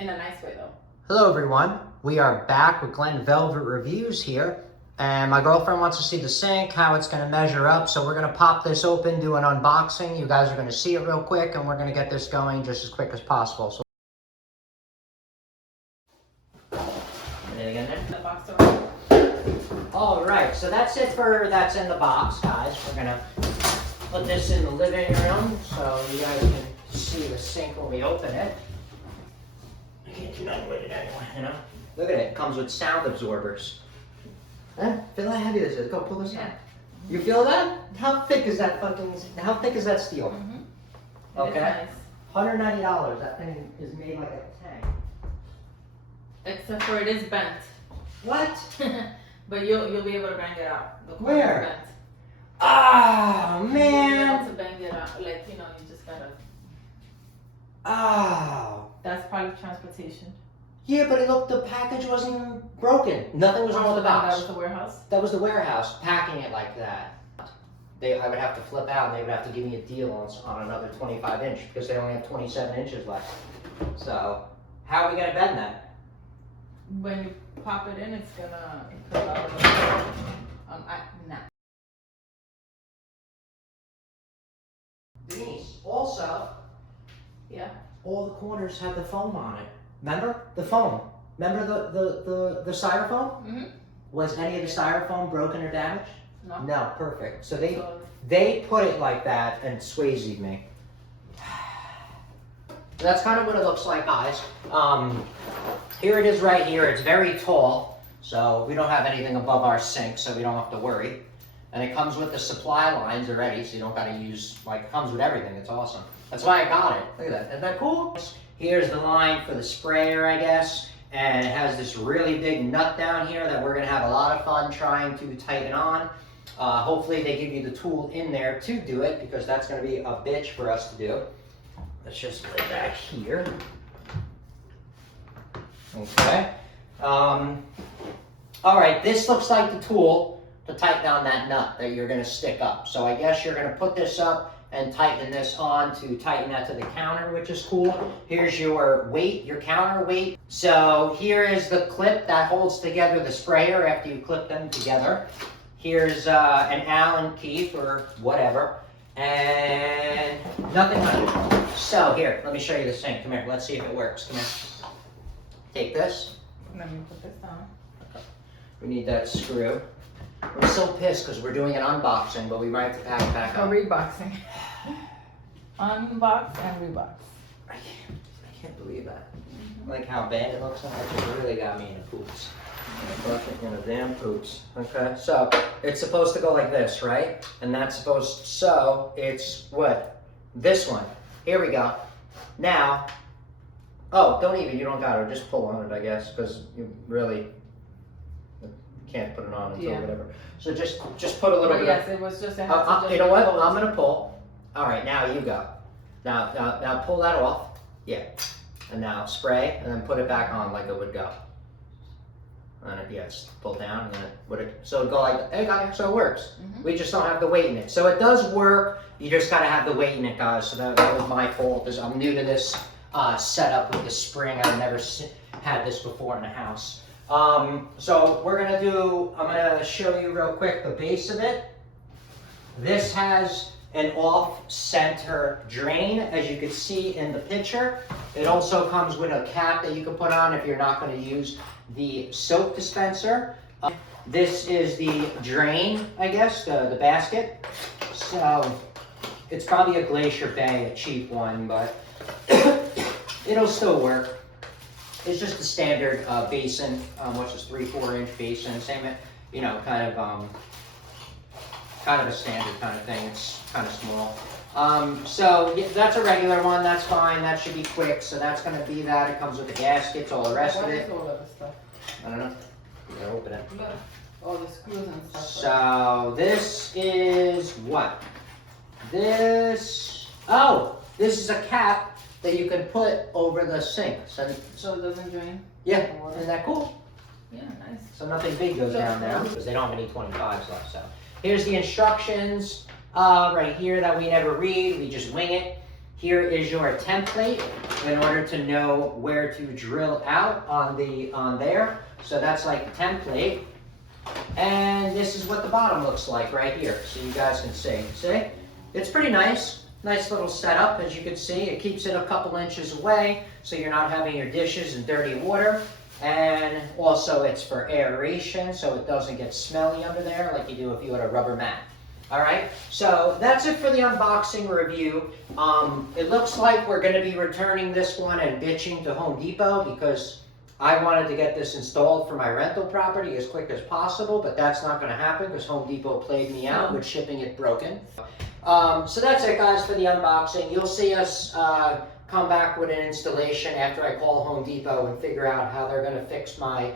In a nice way though. Hello everyone, we are back with Glen Velvet Reviews here, and my girlfriend wants to see the sink, how it's going to measure up, so we're going to pop this open, do an unboxing. You guys are going to see it real quick, and we're going to get this going just as quick as possible. So anything in there? The box over. All right, so that's it for that's in the box, guys. We're going to put this in the living room so you guys can see the sink when we open it. I can't do nothing with it anyway, you know? Look at it, it comes with sound absorbers. Huh? Feel how heavy this is. Go pull this out. You feel that? How thick is that steel? Mm-hmm. Okay. Nice. $190. That thing is made like a tank. Except for it is bent. What? But you'll be able to bang it out. The corner Where? is bent. Oh, You'll be man. able to bang it out. Like, you know, you just gotta. Oh. That's part of transportation. Yeah, but look, the package wasn't even broken. Nothing was wrong with the That box. was the warehouse? That was the warehouse, packing it like that. I would have to flip out and they would have to give me a deal on another 25 inch because they only have 27 inches left. So, how are we gonna bend that? When you pop it in, it's gonna pull out. Nah. Denise, also, Yeah. all the corners have the foam on it. Remember? The foam. Remember the styrofoam? Mm-hmm. Was any of the styrofoam broken or damaged? No. No, perfect. So they put it like that and Swayze'd me. That's kind of what it looks like, guys. Here it is right here. It's very tall, so we don't have anything above our sink, so we don't have to worry. And it comes with the supply lines already, so you don't gotta use, like, it comes with everything. It's awesome. That's why I got it. Look at that. Isn't that cool? Here's the line for the sprayer, I guess. And it has this really big nut down here that we're gonna have a lot of fun trying to tighten on. Hopefully they give you the tool in there to do it, because that's gonna be a bitch for us to do. Let's just put it back here. Okay. All right, this looks like the tool to tighten on that nut that you're gonna stick up. So I guess you're gonna put this up and tighten this on to tighten that to the counter, which is cool. Here's your weight, your counter weight. So here is the clip that holds together the sprayer after you clip them together. Here's an Allen key for whatever, and nothing under. So here, let me show you the sink. Come here, let's see if it works. Come here. Take this. Let me put this down. We need that screw. We're so pissed because we're doing an unboxing, but we might have to pack it back Oh, up. reboxing. Unbox and rebox. I can't believe that. Like how bad it looks. That just really got me in the poops. In the damn poops. Okay, so it's supposed to go like this, right? And that's supposed, so it's what? This one. Here we go. Now, oh, you don't got it. Just pull on it, I guess, because you really can't put it on until whatever. So just put a little bit. Yes, it was just a you know what? I'm gonna pull. All right, now you go. Now pull that off. Yeah. And now spray, and then put it back on like it would go. And it's pulled down, and then it would. So it go like, hey guys, so it works. Mm-hmm. We just don't have the weight in it. So it does work. You just gotta have the weight in it, guys. So that was my fault, because I'm new to this setup with the spring. I've never had this before in the house. So I'm gonna show you real quick the base of it. This has an off-center drain, as you can see in the picture. It also comes with a cap that you can put on if you're not gonna use the soap dispenser. This is the drain, I guess, the basket. So it's probably a Glacier Bay, a cheap one, but it'll still work. It's just a standard basin, which is 3/4 inch basin. Same, you know, kind of a standard kind of thing. It's kind of small. So yeah, that's a regular one. That's fine. That should be quick. So that's going to be that. It comes with the gaskets, all the rest of it. All of the stuff. I don't know. You gotta open it. Look, all the screws and stuff. So this is what? This. Oh, this is a cap that you can put over the sink. So it doesn't drain? Yeah, isn't that cool? Yeah, nice. So nothing big goes down there, because they don't have any 25s left. So here's the instructions right here that we never read. We just wing it. Here is your template. in order to know where to drill out on there. So that's like the template. And this is what the bottom looks like right here, so you guys can see. See? It's pretty nice. Nice little setup, as you can see. It keeps it a couple inches away, so you're not having your dishes in dirty water. And also it's for aeration, so it doesn't get smelly under there like you do if you had a rubber mat. All right, so that's it for the unboxing review. It looks like we're gonna be returning this one and bitching to Home Depot because I wanted to get this installed for my rental property as quick as possible, but that's not gonna happen because Home Depot played me out with shipping it broken. So that's it, guys, for the unboxing. You'll see us come back with an installation after I call Home Depot and figure out how they're gonna fix my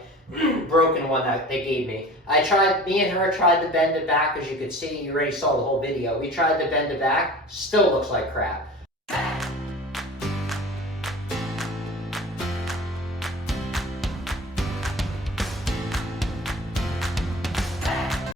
broken one that they gave me. Me and her tried to bend it back, as you could see. You already saw the whole video. We tried to bend it back, still looks like crap.